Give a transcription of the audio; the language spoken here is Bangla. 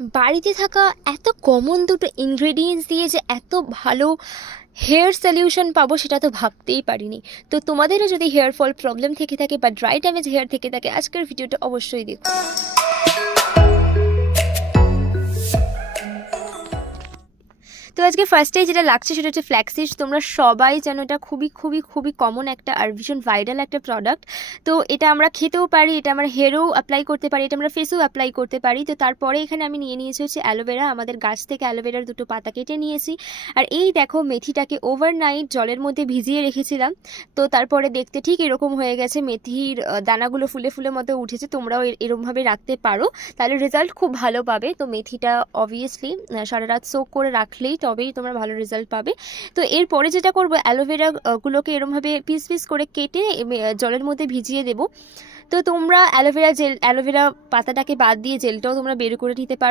বাড়িতে থাকা এত কমন দুটো ইনগ্রেডিয়েন্টস দিয়ে যে এত ভালো হেয়ার সলিউশন পাবো সেটা তো ভাবতেই পারিনি। তো তোমাদেরও যদি হেয়ার ফল প্রবলেম থেকে থাকে বা ড্রাই ড্যামেজ হেয়ার থেকে থাকে, আজকের ভিডিওটা অবশ্যই দেখো। তো আজকে ফার্স্টেই যেটা লাগছে সেটা হচ্ছে ফ্ল্যাক্সিড। তোমরা সবাই জানো এটা খুবই খুবই খুবই কমন একটা আর ভীষণ ভাইরাল একটা প্রোডাক্ট। তো এটা আমরা খেতেও পারি, এটা আমরা হেয়ারেও অ্যাপ্লাই করতে পারি, এটা আমরা ফেসেও অ্যাপ্লাই করতে পারি। তো তারপরে এখানে আমি নিয়ে নিয়েছি হচ্ছে অ্যালোভেরা। আমাদের গাছ থেকে অ্যালোভেরার দুটো পাতা কেটে নিয়েছি। আর এই দেখো, মেথিটাকে ওভারনাইট জলের মধ্যে ভিজিয়ে রেখেছিলাম। তো তারপরে দেখতে ঠিক এরকম হয়ে গেছে, মেথির দানাগুলো ফুলে ফুলে মতো উঠেছে। তোমরাও এরকমভাবে রাখতে পারো, তাহলে রেজাল্ট খুব ভালো পাবে। তো মেথিটা অবভিয়াসলি সারা রাত সোক করে রাখলেই তবেই তোমরা ভালো রেজাল্ট পাবে। তো এরপরে যেটা করবো, অ্যালোভেরা গুলোকে এরমভাবে পিস পিস করে কেটে জলের মধ্যে ভিজিয়ে দেবো। তো তোমরা অ্যালোভেরা পাতাটাকে বাদ দিয়ে জেলটাও তোমরা বের করে নিতে পারো।